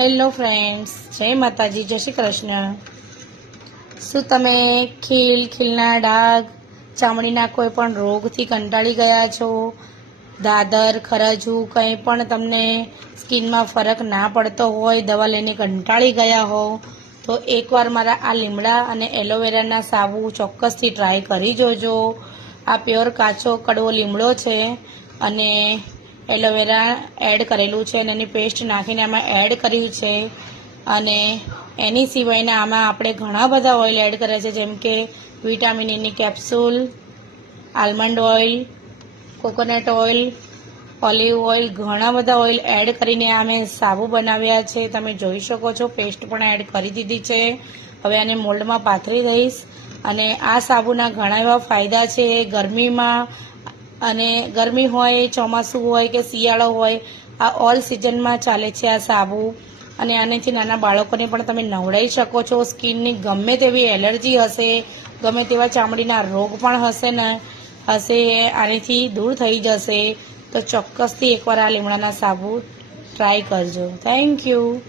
Hello friends, જય માતાજી, જય શ્રી કૃષ્ણ. શું તમે ખીલના ડાઘ, ચામડીના કોઈ પણ રોગથી કંટાળી ગયા છો? દાદર, ખરજવું, કંઈ પણ તમને સ્કિનમાં ફરક ના પડતો હોય, દવા લઈને કંટાળી ગયા હો, તો એકવાર મારા આ લીમડા અને એલોવેરાના સાબુ ચોક્કસથી ટ્રાય કરી જોજો. આ પ્યોર કાચો કડવો લીમડો છે અને એલોવેરા એડ કરેલું છે અને એની પેસ્ટ નાખીને આમાં એડ કરી છે. અને એની સિવાયના આમાં આપણે ઘણા બધા ઓઇલ એડ કર્યા છે, જેમ કે વિટામિન ઈની capsule, almond oil, coconut oil, olive oil, ઘણા બધા ઓઇલ એડ કરીને આ મેં સાબુ બનાવ્યા છે. તમે જોઈ શકો છો, પેસ્ટ પણ એડ કરી દીધી છે. હવે આને મોલ્ડમાં પાથરી દઈશ. અને આ સાબુના ઘણા એવા ફાયદા છે. ગરમીમાં અને ગરમી હોય, ચોમાસું હોય કે શિયાળો હોય, આ ઓલ સિઝનમાં ચાલે છે આ સાબુ. અને આનેથી નાના બાળકોને પણ તમે નવડાવી શકો છો. સ્કિનની ગમે તેવી એલર્જી હશે, ગમે તેવા ચામડીના રોગ પણ હશે આનેથી દૂર થઈ જશે. તો ચોક્કસથી એકવાર આ લીમડાના સાબુ ટ્રાય કરજો. Thank you.